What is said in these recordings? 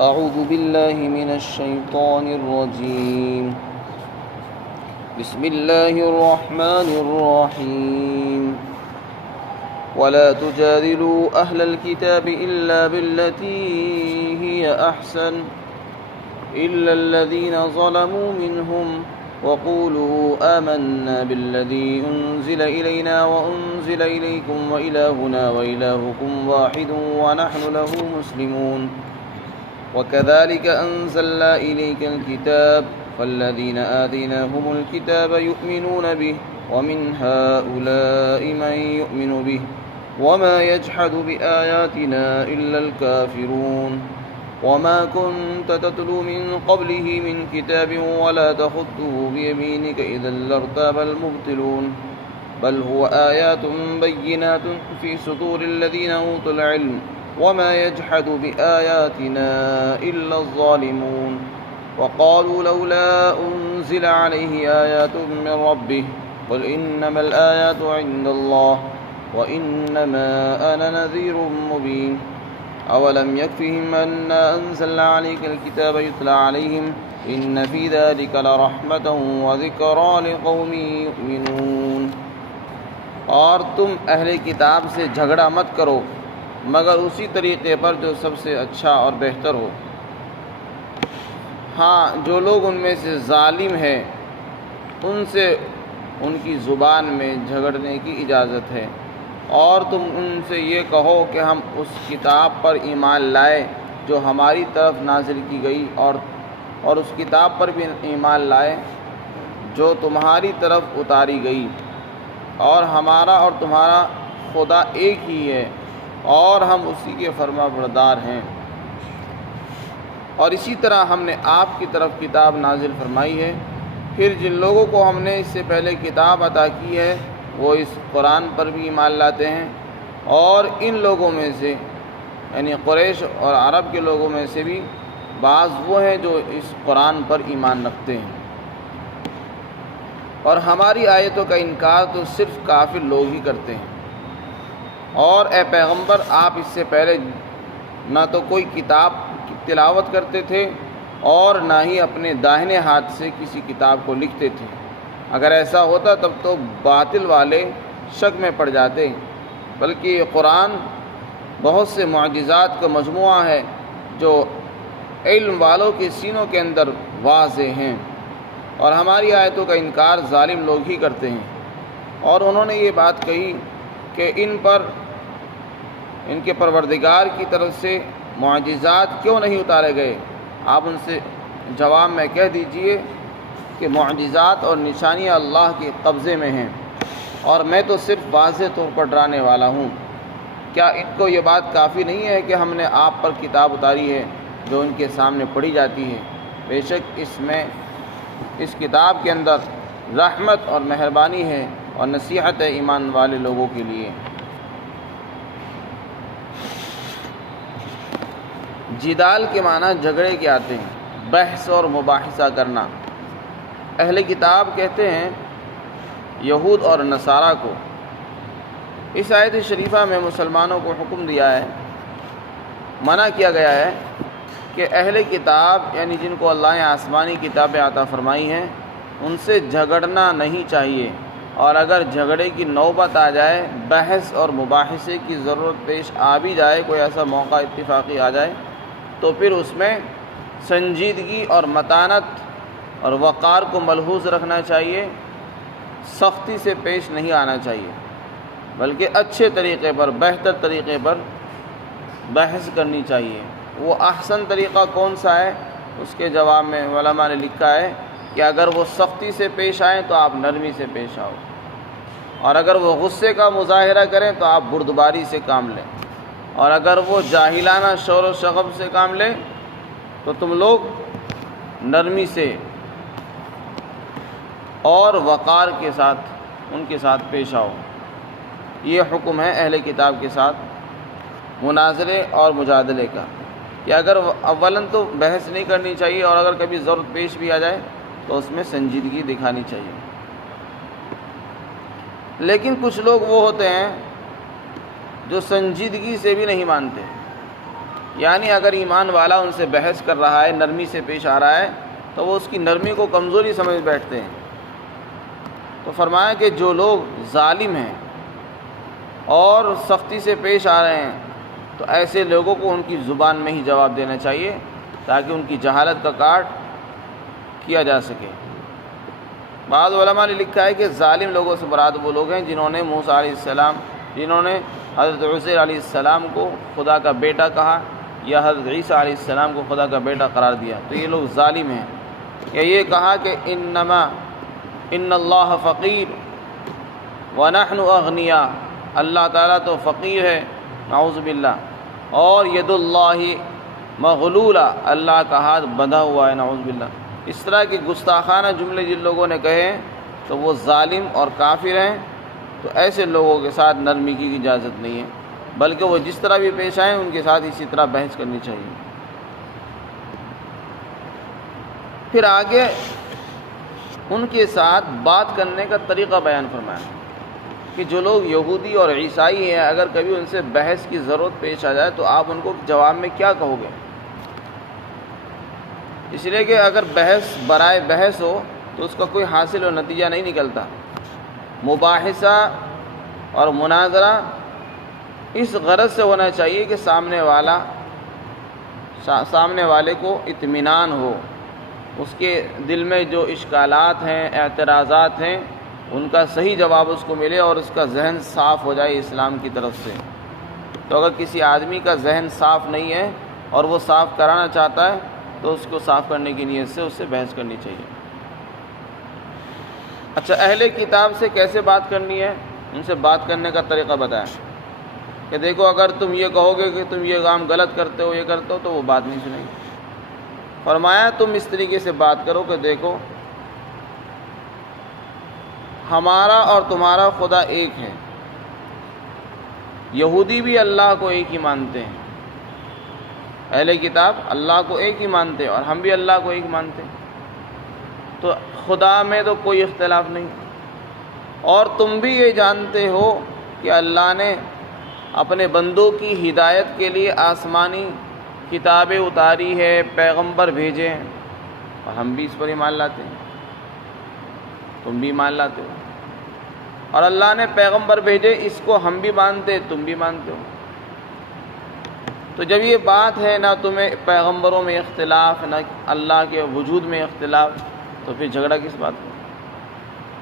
أعوذ بالله من الشيطان الرجيم. بسم الله الرحمن الرحيم. ولا تجادلوا أهل الكتاب إلا بالتي هي أحسن إلا الذين ظلموا منهم وقولوا آمنا بالذي أنزل إلينا وأنزل إليكم وإلهنا وإلهكم واحد ونحن له مسلمون. وكذلك أنزلنا إليك الكتاب فالذين آتيناهم الكتاب يؤمنون به ومن هؤلاء من يؤمن به وما يجحد بآياتنا إلا الكافرون. وما كنت تتلو من قبله من كتاب ولا تخطه بيمينك إذا لارتاب المبطلون. بل هو آيات بينات في صدور الذين أوتوا العلم وما يجحد بآياتنا إلا الظالمون. وقالوا لولا أنزل عليه آيات من ربه قل إنما الآيات عند الله وإنما أنا نذير مبين. أولم يكفهم أنا أنزلنا عليك الكتاب يتلى عليهم إن في ذلك لرحمة وذكرى لقوم يؤمنون. اور تم اہل کتاب سے جھگڑا مت کرو مگر اسی طریقے پر جو سب سے اچھا اور بہتر ہو. ہاں، جو لوگ ان میں سے ظالم ہیں ان سے ان کی زبان میں جھگڑنے کی اجازت ہے، اور تم ان سے یہ کہو کہ ہم اس کتاب پر ایمان لائے جو ہماری طرف نازل کی گئی، اور اس کتاب پر بھی ایمان لائے جو تمہاری طرف اتاری گئی، اور ہمارا اور تمہارا خدا ایک ہی ہے اور ہم اسی کے فرما بردار ہیں. اور اسی طرح ہم نے آپ کی طرف کتاب نازل فرمائی ہے. پھر جن لوگوں کو ہم نے اس سے پہلے کتاب عطا کی ہے وہ اس قرآن پر بھی ایمان لاتے ہیں، اور ان لوگوں میں سے یعنی قریش اور عرب کے لوگوں میں سے بھی بعض وہ ہیں جو اس قرآن پر ایمان رکھتے ہیں. اور ہماری آیتوں کا انکار تو صرف کافر لوگ ہی کرتے ہیں. اور اے پیغمبر، آپ اس سے پہلے نہ تو کوئی کتاب کی تلاوت کرتے تھے اور نہ ہی اپنے داہنے ہاتھ سے کسی کتاب کو لکھتے تھے. اگر ایسا ہوتا تب تو باطل والے شک میں پڑ جاتے، بلکہ یہ قرآن بہت سے معجزات کا مجموعہ ہے جو علم والوں کے سینوں کے اندر واضح ہیں. اور ہماری آیتوں کا انکار ظالم لوگ ہی کرتے ہیں. اور انہوں نے یہ بات کہی کہ ان پر ان کے پروردگار کی طرف سے معجزات کیوں نہیں اتارے گئے. آپ ان سے جواب میں کہہ دیجئے کہ معجزات اور نشانیاں اللہ کے قبضے میں ہیں، اور میں تو صرف واضح طور پر ڈرانے والا ہوں. کیا ان کو یہ بات کافی نہیں ہے کہ ہم نے آپ پر کتاب اتاری ہے جو ان کے سامنے پڑھی جاتی ہے؟ بے شک اس کتاب کے اندر رحمت اور مہربانی ہے اور نصیحت ہے ایمان والے لوگوں کے لیے. جدال کے معنی جھگڑے کے آتے ہیں، بحث اور مباحثہ کرنا. اہل کتاب کہتے ہیں یہود اور نصارہ کو. اس آیت شریفہ میں مسلمانوں کو حکم دیا ہے، منع کیا گیا ہے کہ اہل کتاب یعنی جن کو اللہ نے آسمانی کتابیں عطا فرمائی ہیں ان سے جھگڑنا نہیں چاہیے. اور اگر جھگڑے کی نوبت آ جائے، بحث اور مباحثے کی ضرورت پیش آ بھی جائے، کوئی ایسا موقع اتفاقی آ جائے، تو پھر اس میں سنجیدگی اور متانت اور وقار کو ملحوظ رکھنا چاہیے. سختی سے پیش نہیں آنا چاہیے، بلکہ اچھے طریقے پر، بہتر طریقے پر بحث کرنی چاہیے. وہ احسن طریقہ کون سا ہے؟ اس کے جواب میں علماء نے لکھا ہے کہ اگر وہ سختی سے پیش آئیں تو آپ نرمی سے پیش آؤ، اور اگر وہ غصے کا مظاہرہ کریں تو آپ بردباری سے کام لیں، اور اگر وہ جاہلانہ شور و شغب سے کام لیں تو تم لوگ نرمی سے اور وقار کے ساتھ ان کے ساتھ پیش آؤ. یہ حکم ہے اہل کتاب کے ساتھ مناظرے اور مجادلے کا کہ اگر اولاً تو بحث نہیں کرنی چاہیے، اور اگر کبھی ضرورت پیش بھی آ جائے تو اس میں سنجیدگی دکھانی چاہیے. لیکن کچھ لوگ وہ ہوتے ہیں جو سنجیدگی سے بھی نہیں مانتے، یعنی اگر ایمان والا ان سے بحث کر رہا ہے، نرمی سے پیش آ رہا ہے، تو وہ اس کی نرمی کو کمزوری سمجھ بیٹھتے ہیں۔ تو فرمایا کہ جو لوگ ظالم ہیں اور سختی سے پیش آ رہے ہیں، تو ایسے لوگوں کو ان کی زبان میں ہی جواب دینا چاہیے تاکہ ان کی جہالت کا کاٹ کیا جا سکے۔ بعض علماء نے لکھا ہے کہ ظالم لوگوں سے مراد وہ لوگ ہیں جنہوں نے موسیٰ علیہ السلام، جنہوں نے حضرت عزیر علیہ السلام کو خدا کا بیٹا کہا یا حضرت عیسیٰ علیہ السلام کو خدا کا بیٹا قرار دیا، تو یہ لوگ ظالم ہیں۔ یا یہ کہا کہ ان اللہ فقیر ونحن اغنیاء، اللہ تعالیٰ تو فقیر ہے، نعوذ باللہ، اور ید اللہ مغلولہ، اللہ کا ہاتھ بندھا ہوا ہے، نعوذ باللہ۔ اس طرح کے گستاخانہ جملے جن لوگوں نے کہے ہیں تو وہ ظالم اور کافر ہیں۔ تو ایسے لوگوں کے ساتھ نرمی کی اجازت نہیں ہے، بلکہ وہ جس طرح بھی پیش آئیں ان کے ساتھ اسی طرح بحث کرنی چاہیے۔ پھر آگے ان کے ساتھ بات کرنے کا طریقہ بیان فرمایا کہ جو لوگ یہودی اور عیسائی ہیں، اگر کبھی ان سے بحث کی ضرورت پیش آ جائے تو آپ ان کو جواب میں کیا کہو گے؟ اس لیے کہ اگر بحث برائے بحث ہو تو اس کا کوئی حاصل و نتیجہ نہیں نکلتا۔ مباحثہ اور مناظرہ اس غرض سے ہونا چاہیے کہ سامنے والے کو اطمینان ہو، اس کے دل میں جو اشکالات ہیں، اعتراضات ہیں، ان کا صحیح جواب اس کو ملے اور اس کا ذہن صاف ہو جائے اسلام کی طرف سے۔ تو اگر کسی آدمی کا ذہن صاف نہیں ہے اور وہ صاف کرانا چاہتا ہے تو اس کو صاف کرنے کی نیت سے اس سے بحث کرنی چاہیے۔ اچھا، اہل کتاب سے کیسے بات کرنی ہے؟ ان سے بات کرنے کا طریقہ بتایا کہ دیکھو اگر تم یہ کہو گے کہ تم یہ کام غلط کرتے ہو، یہ کرتے ہو، تو وہ بات نہیں سنیں گے۔ فرمایا تم اس طریقے سے بات کرو کہ دیکھو ہمارا اور تمہارا خدا ایک ہے، یہودی بھی اللہ کو ایک ہی مانتے ہیں، اہل کتاب اللہ کو ایک ہی مانتے ہیں اور ہم بھی اللہ کو ایک مانتے ہیں، تو خدا میں تو کوئی اختلاف نہیں۔ اور تم بھی یہ جانتے ہو کہ اللہ نے اپنے بندوں کی ہدایت کے لیے آسمانی کتابیں اتاری ہے، پیغمبر بھیجے ہیں، اور ہم بھی اس پر ایمان لاتے ہیں، تم بھی ایمان لاتے ہو، اور اللہ نے پیغمبر بھیجے، اس کو ہم بھی مانتے، تم بھی مانتے ہو۔ تو جب یہ بات ہے نہ تمہیں پیغمبروں میں اختلاف، نہ اللہ کے وجود میں اختلاف، تو پھر جھگڑا کس بات کا؟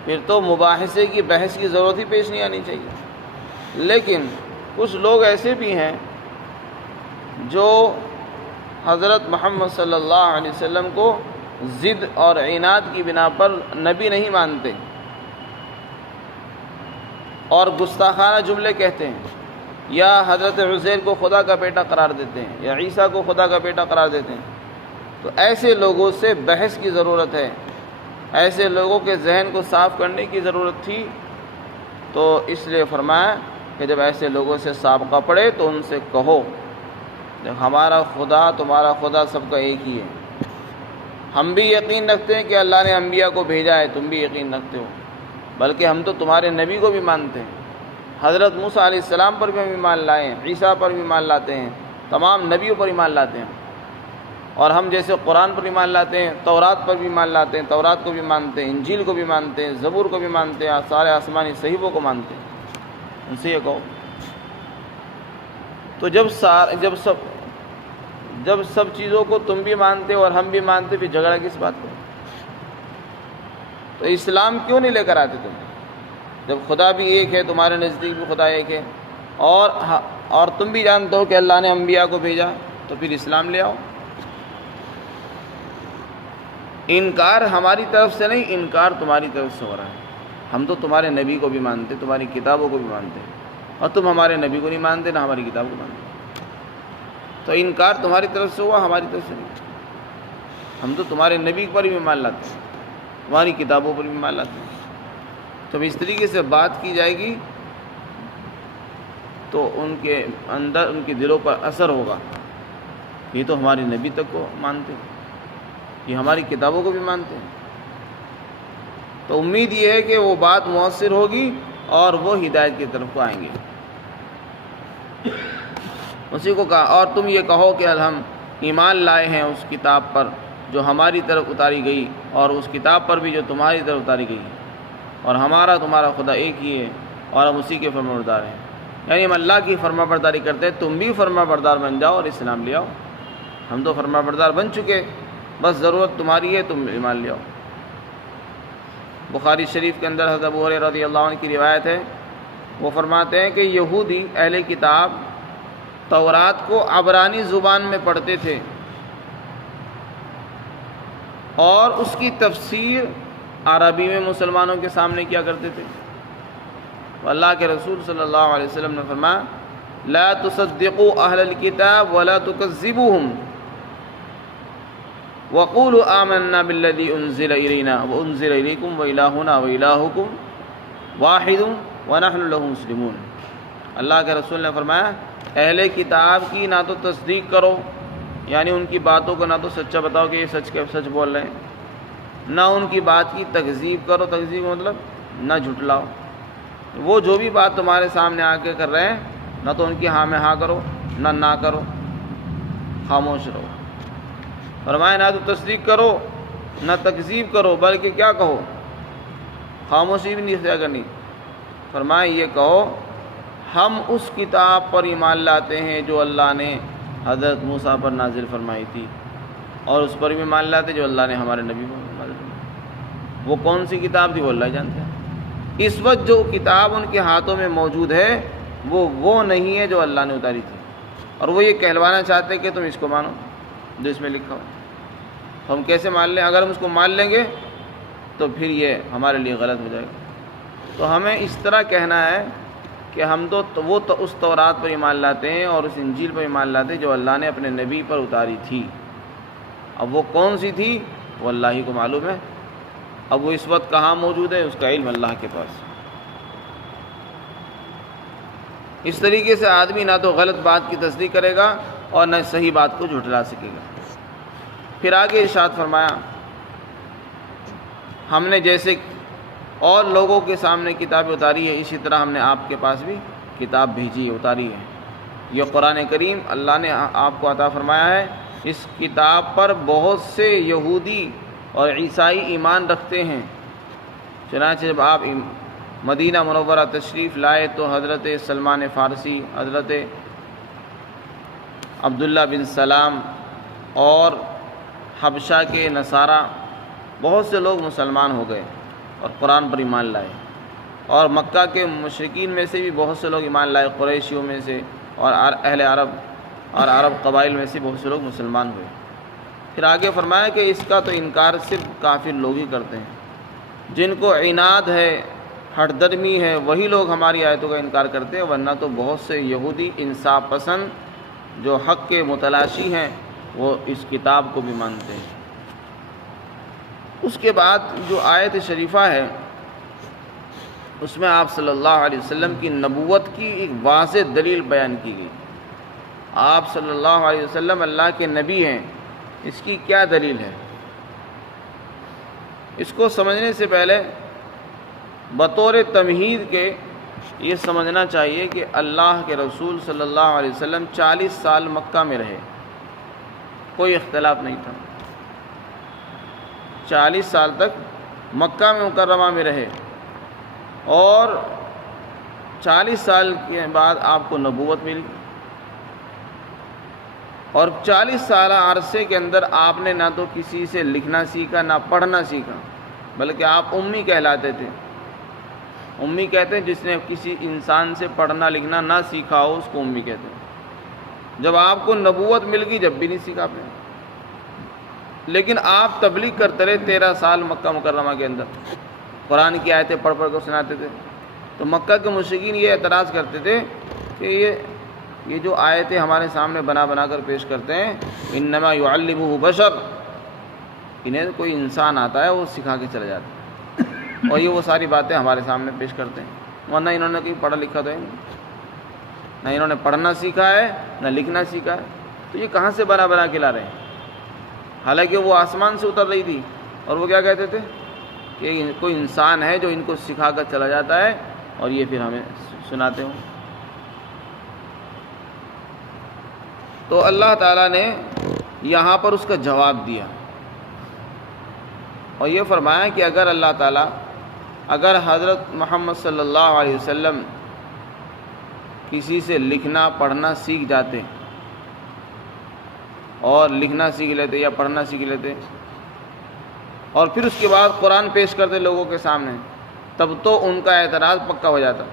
پھر تو مباحثے کی، بحث کی ضرورت ہی پیش نہیں آنی چاہیے۔ لیکن کچھ لوگ ایسے بھی ہیں جو حضرت محمد صلی اللہ علیہ وسلم کو ضد اور عناد کی بنا پر نبی نہیں مانتے اور گستاخانہ جملے کہتے ہیں، یا حضرت عزیر کو خدا کا بیٹا قرار دیتے ہیں، یا عیسیٰ کو خدا کا بیٹا قرار دیتے ہیں۔ تو ایسے لوگوں سے بحث کی ضرورت ہے، ایسے لوگوں کے ذہن کو صاف کرنے کی ضرورت تھی۔ تو اس لیے فرمایا کہ جب ایسے لوگوں سے سابقہ پڑے تو ان سے کہو کہ ہمارا خدا تمہارا خدا سب کا ایک ہی ہے، ہم بھی یقین رکھتے ہیں کہ اللہ نے انبیاء کو بھیجا ہے، تم بھی یقین رکھتے ہو، بلکہ ہم تو تمہارے نبی کو بھی مانتے ہیں، حضرت موسیٰ علیہ السلام پر بھی ہم ایمان لائے ہیں، عیسیٰ پر بھی ایمان لاتے ہیں، تمام نبیوں پر ایمان لاتے ہیں، اور ہم جیسے قرآن پر ایمان لاتے ہیں، تورات پر بھی ایمان لاتے ہیں، تورات کو بھی مانتے ہیں، انجیل کو بھی مانتے ہیں، زبور کو بھی مانتے ہیں، سارے آسمانی صحیفوں کو مانتے ہیں۔ ان سے یہ کہو تو جب سب چیزوں کو تم بھی مانتے اور ہم بھی مانتے، پھر جھگڑا کس بات کا؟ تو اسلام کیوں نہیں لے کر آتے تم؟ جب خدا بھی ایک ہے، تمہارے نزدیک بھی خدا ایک ہے، اور تم بھی جانتے ہو کہ اللہ نے انبیاء کو بھیجا، تو پھر اسلام لے آؤ۔ انکار ہماری طرف سے نہیں، انکار تمہاری طرف سے ہو رہا ہے۔ ہم تو تمہارے نبی کو بھی مانتے، تمہاری کتابوں کو بھی مانتے، اور تم ہمارے نبی کو نہیں مانتے، نہ ہماری کتاب کو مانتے۔ تو انکار تمہاری طرف سے ہوا، ہماری طرف سے نہیں۔ ہم تو تمہارے نبی پر بھی ایمان لاتے ہیں، تمہاری کتابوں پر بھی ایمان لاتے ہیں۔ جب اس طریقے سے بات کی جائے گی تو ان کے اندر، ان کے دلوں پر اثر ہوگا، یہ تو ہماری نبی تک کو مانتے ہیں، یہ ہماری کتابوں کو بھی مانتے ہیں۔ تو امید یہ ہے کہ وہ بات مؤثر ہوگی اور وہ ہدایت کی طرف کو آئیں گے۔ اسی کو کہا اور تم یہ کہو کہ ہم ایمان لائے ہیں اس کتاب پر جو ہماری طرف اتاری گئی اور اس کتاب پر بھی جو تمہاری طرف اتاری گئی ہے، اور ہمارا تمہارا خدا ایک ہی ہے اور ہم اسی کے فرمانبردار ہیں۔ یعنی ہم اللہ کی فرمانبرداری کرتے ہیں، تم بھی فرمانبردار بن جاؤ اور اسلام لے آؤ۔ ہم تو فرمانبردار بن چکے، بس ضرورت تمہاری ہے، تم ایمان لے آؤ۔ بخاری شریف کے اندر حضرت ابو ہریرہ رضی اللہ عنہ کی روایت ہے، وہ فرماتے ہیں کہ یہودی اہل کتاب تورات کو عبرانی زبان میں پڑھتے تھے اور اس کی تفسیر عربی میں مسلمانوں کے سامنے کیا کرتے تھے۔ اللہ کے رسول صلی اللہ علیہ وسلم نے فرمایا لا تصدقوا اہل الکتاب ولا تکذبوہم وقولوا آمنا بالذی انزل الینا وانزل الیکم والہنا والہکم واحد ونحن له مسلمون۔ اللہ کے رسول نے فرمایا اہل کتاب کی نہ تو تصدیق کرو، یعنی ان کی باتوں کو نہ تو سچا بتاؤ کہ یہ سچ بول رہے ہیں، نہ ان کی بات کی تکذیب کرو، تکذیب مطلب نہ جھٹلاؤ۔ وہ جو بھی بات تمہارے سامنے آ کے کر رہے ہیں، نہ تو ان کی ہاں میں ہاں کرو نہ کرو، خاموش رہو۔ فرمایا نہ تو تصدیق کرو نہ تکذیب کرو، بلکہ کیا کہو، خاموشی بھی نہیں اختیار کرنی۔ فرمایا یہ کہو ہم اس کتاب پر ایمان لاتے ہیں جو اللہ نے حضرت موسیٰ پر نازل فرمائی تھی، اور اس پر بھی ایمان لاتے جو اللہ نے ہمارے نبی پر نازل فرمائی۔ وہ کون سی کتاب تھی وہ اللہ جانتے ہیں۔ اس وقت جو کتاب ان کے ہاتھوں میں موجود ہے وہ نہیں ہے جو اللہ نے اتاری تھی، اور وہ یہ کہلوانا چاہتے ہیں کہ تم اس کو مانو جو اس میں لکھا ہو۔ تو ہم کیسے مان لیں؟ اگر ہم اس کو مان لیں گے تو پھر یہ ہمارے لیے غلط ہو جائے گا۔ تو ہمیں اس طرح کہنا ہے کہ ہم وہ اس تورات پر ایمان لاتے ہیں اور اس انجیل پر ایمان لاتے ہیں جو اللہ نے اپنے نبی پر اتاری تھی۔ اب وہ کون سی تھی وہ اللہ ہی کو معلوم ہے، اب وہ اس وقت کہاں موجود ہے اس کا علم اللہ کے پاس۔ اس طریقے سے آدمی نہ تو غلط بات کی تصدیق کرے گا اور نہ صحیح بات کو جھٹلا سکے گا۔ پھر آگے ارشاد فرمایا ہم نے جیسے اور لوگوں کے سامنے کتابیں اتاری ہے، اسی طرح ہم نے آپ کے پاس بھی کتاب بھیجی ہے، اتاری ہے۔ یہ قرآن کریم اللہ نے آپ کو عطا فرمایا ہے۔ اس کتاب پر بہت سے یہودی اور عیسائی ایمان رکھتے ہیں۔ چنانچہ جب آپ مدینہ منورہ تشریف لائے تو حضرت سلمان فارسی، حضرت عبداللہ بن سلام اور حبشہ کے نصارہ بہت سے لوگ مسلمان ہو گئے اور قرآن پر ایمان لائے، اور مکہ کے مشرکین میں سے بھی بہت سے لوگ ایمان لائے، قریشیوں میں سے اور اہل عرب اور عرب قبائل میں سے بہت سے لوگ مسلمان ہوئے۔ پھر آگے فرمایا کہ اس کا تو انکار صرف کافر لوگ ہی کرتے ہیں، جن کو عناد ہے، ہٹ درمی ہے، وہی لوگ ہماری آیتوں کا انکار کرتے ہیں، ورنہ تو بہت سے یہودی انصاف پسند جو حق کے متلاشی ہیں وہ اس کتاب کو بھی مانتے ہیں۔ اس کے بعد جو آیت شریفہ ہے اس میں آپ صلی اللہ علیہ وسلم کی نبوت کی ایک واضح دلیل بیان کی گئی۔ آپ صلی اللہ علیہ وسلم اللہ کے نبی ہیں، اس کی کیا دلیل ہے؟ اس کو سمجھنے سے پہلے بطور تمہید کے یہ سمجھنا چاہیے کہ اللہ کے رسول صلی اللہ علیہ وسلم 40 سال مکہ میں رہے، کوئی اختلاف نہیں تھا۔ 40 سال تک مکہ میں مکرمہ میں رہے، اور 40 سال کے بعد آپ کو نبوت ملی، اور 40 سالہ عرصے کے اندر آپ نے نہ تو کسی سے لکھنا سیکھا نہ پڑھنا سیکھا، بلکہ آپ امی کہلاتے تھے۔ امی کہتے ہیں جس نے کسی انسان سے پڑھنا لکھنا نہ سیکھا ہو اس کو امی کہتے ہیں۔ جب آپ کو نبوت مل گئی جب بھی نہیں سیکھا آپ نے، لیکن آپ تبلیغ کرتے رہے 13 سال مکہ مکرمہ کے اندر، قرآن کی آیتیں پڑھ کر سناتے تھے۔ تو مکہ کے مشرکین یہ اعتراض کرتے تھے کہ یہ جو آیتیں ہمارے سامنے بنا کر پیش کرتے ہیں، انما یعلمہ بشر، انہیں کوئی انسان آتا ہے وہ سکھا کے چلا جاتا ہے، اور یہ وہ ساری باتیں ہمارے سامنے پیش کرتے ہیں، ورنہ انہوں نے کہیں پڑھا لکھا تو ہے نہیں، نہ انہوں نے پڑھنا سیکھا ہے نہ لکھنا سیکھا ہے، تو یہ کہاں سے بنا کے لا رہے ہیں؟ حالانکہ وہ آسمان سے اتر رہی تھی، اور وہ کیا کہتے تھے کہ کوئی انسان ہے جو ان کو سکھا کر چلا جاتا ہے اور یہ پھر ہمیں سناتے ہوں۔ تو اللہ تعالیٰ نے یہاں پر اس کا جواب دیا اور یہ فرمایا کہ اگر اللہ تعالیٰ اگر حضرت محمد صلی اللہ علیہ وسلم کسی سے لکھنا پڑھنا سیکھ جاتے اور لکھنا سیکھ لیتے یا پڑھنا سیکھ لیتے اور پھر اس کے بعد قرآن پیش کرتے لوگوں کے سامنے، تب تو ان کا اعتراض پکا ہو جاتا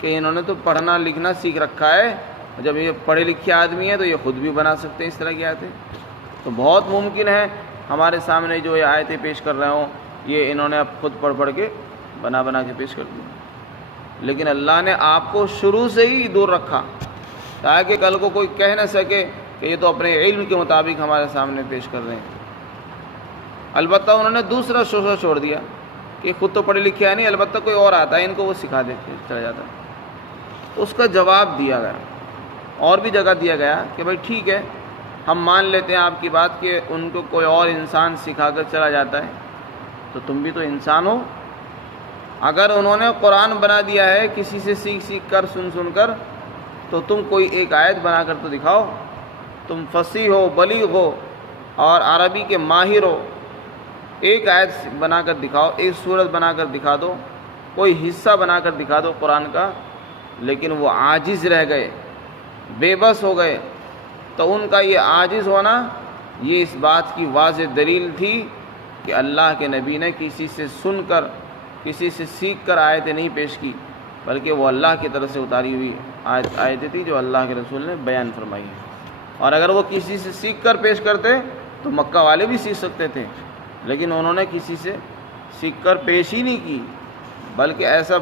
کہ انہوں نے تو پڑھنا لکھنا سیکھ رکھا ہے، جب یہ پڑھے لکھے آدمی ہیں تو یہ خود بھی بنا سکتے ہیں اس طرح کی آیتیں۔ تو بہت ممکن ہے ہمارے سامنے جو یہ آیتیں پیش کر رہے ہوں یہ انہوں نے اب خود پڑھ کے بنا کے پیش کر دی، لیکن اللہ نے آپ کو شروع سے ہی دور رکھا تاکہ کل کو کوئی کہہ نہ سکے کہ یہ تو اپنے علم کے مطابق ہمارے سامنے پیش کر رہے ہیں۔ البتہ انہوں نے دوسرا شوشہ چھوڑ دیا کہ خود تو پڑھے لکھے ہیں نہیں، البتہ کوئی اور آتا ہے ان کو وہ سکھا دیتے چلا جاتا ہے۔ تو اس کا جواب دیا گیا، اور بھی جگہ دیا گیا کہ بھائی ٹھیک ہے، ہم مان لیتے ہیں آپ کی بات کہ ان کو کوئی اور انسان سکھا کر چلا جاتا ہے، تو تم بھی تو انسان ہو، اگر انہوں نے قرآن بنا دیا ہے کسی سے سیکھ کر سن کر، تو تم کوئی ایک آیت بنا کر تو دکھاؤ۔ تم فصیح ہو، بلیغ ہو اور عربی کے ماہر ہو، ایک آیت بنا کر دکھاؤ، ایک سورت بنا کر دکھا دو، کوئی حصہ بنا کر دکھا دو قرآن کا۔ لیکن وہ عاجز رہ گئے، بے بس ہو گئے۔ تو ان کا یہ عاجز ہونا یہ اس بات کی واضح دلیل تھی کہ اللہ کے نبی نے کسی سے سن کر کسی سے سیکھ کر آیتیں نہیں پیش کی، بلکہ وہ اللہ کی طرف سے اتاری ہوئی آیتیں تھیں جو اللہ کے رسول نے بیان فرمائی ہیں۔ اور اگر وہ کسی سے سیکھ کر پیش کرتے تو مکہ والے بھی سیکھ سکتے تھے، لیکن انہوں نے کسی سے سیکھ کر پیش ہی نہیں کی، بلکہ ایسا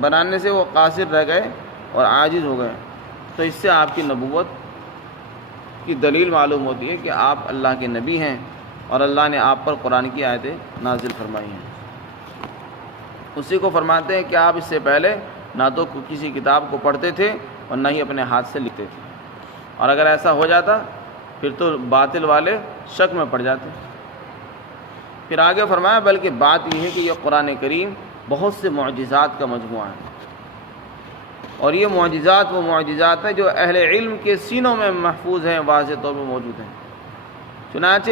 بنانے سے وہ قاصر رہ گئے اور عاجز ہو گئے۔ تو اس سے آپ کی نبوت کی دلیل معلوم ہوتی ہے کہ آپ اللہ کے نبی ہیں اور اللہ نے آپ پر قرآن کی آیتیں نازل فرمائی ہیں۔ اسی کو فرماتے ہیں کہ آپ اس سے پہلے نہ تو کسی کتاب کو پڑھتے تھے اور نہ ہی اپنے ہاتھ سے لکھتے تھے، اور اگر ایسا ہو جاتا پھر تو باطل والے شک میں پڑ جاتے۔ پھر آگے فرمایا بلکہ بات یہ ہے کہ یہ قرآن کریم بہت سے معجزات کا مجموعہ ہے، اور یہ معجزات وہ معجزات ہیں جو اہل علم کے سینوں میں محفوظ ہیں، واضح طور پر موجود ہیں۔ چنانچہ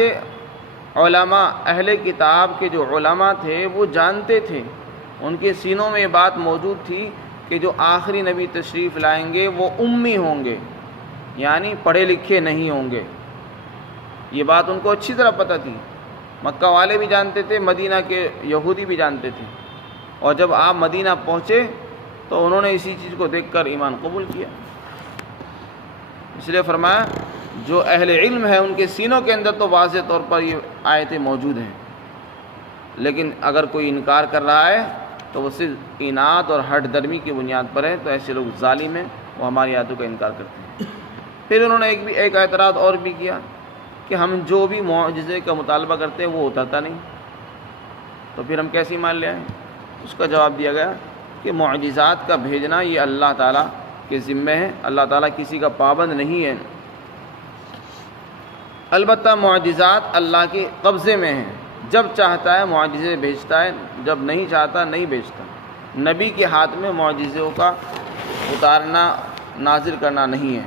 علماء اہل کتاب کے جو علماء تھے وہ جانتے تھے، ان کے سینوں میں یہ بات موجود تھی کہ جو آخری نبی تشریف لائیں گے وہ امی ہوں گے، یعنی پڑھے لکھے نہیں ہوں گے۔ یہ بات ان کو اچھی طرح پتہ تھی، مکہ والے بھی جانتے تھے، مدینہ کے یہودی بھی جانتے تھے، اور جب آپ مدینہ پہنچے تو انہوں نے اسی چیز کو دیکھ کر ایمان قبول کیا۔ اس لیے فرمایا جو اہل علم ہے ان کے سینوں کے اندر تو واضح طور پر یہ آیتیں موجود ہیں، لیکن اگر کوئی انکار کر رہا ہے تو وہ صرف اناد اور ہٹ درمی کی بنیاد پر ہے، تو ایسے لوگ ظالم ہیں، وہ ہماری آیتوں کا انکار کرتے ہیں۔ پھر انہوں نے ایک اعتراض اور بھی کیا کہ ہم جو بھی معجزے کا مطالبہ کرتے ہیں وہ اترتا نہیں، تو پھر ہم کیسے مان لے آئیں؟ اس کا جواب دیا گیا کہ معجزات کا بھیجنا یہ اللہ تعالیٰ کے ذمہ ہے، اللہ تعالیٰ کسی کا پابند نہیں ہے۔ البتہ معجزات اللہ کے قبضے میں ہیں، جب چاہتا ہے معجزے بھیجتا ہے، جب نہیں چاہتا نہیں بھیجتا۔ نبی کے ہاتھ میں معجزوں کا اتارنا نازل کرنا نہیں ہے،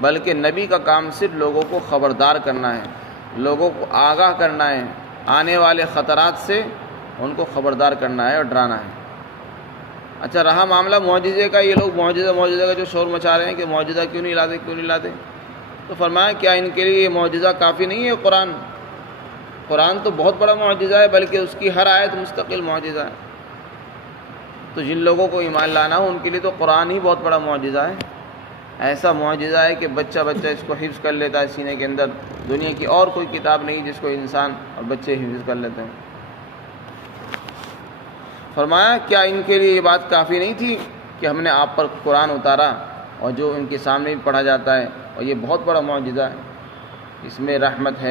بلکہ نبی کا کام صرف لوگوں کو خبردار کرنا ہے، لوگوں کو آگاہ کرنا ہے، آنے والے خطرات سے ان کو خبردار کرنا ہے اور ڈرانا ہے۔ اچھا رہا معاملہ معجزے کا، یہ لوگ معجزہ کا جو شور مچا رہے ہیں کہ معجزہ کیوں نہیں لاتے، تو فرمایا کیا ان کے لیے یہ معجزہ کافی نہیں ہے؟ قرآن تو بہت بڑا معجزہ ہے، بلکہ اس کی ہر آیت مستقل معجزہ ہے۔ تو جن لوگوں کو ایمان لانا ہو ان کے لیے تو قرآن ہی بہت بڑا معجزہ ہے، ایسا معجزہ ہے کہ بچہ اس کو حفظ کر لیتا ہے سینے کے اندر، دنیا کی اور کوئی کتاب نہیں جس کو انسان اور بچے حفظ کر لیتے ہیں۔ فرمایا کیا ان کے لیے یہ بات کافی نہیں تھی کہ ہم نے آپ پر قرآن اتارا اور جو ان کے سامنے پڑھا جاتا ہے، اور یہ بہت بڑا معجزہ ہے، اس میں رحمت ہے،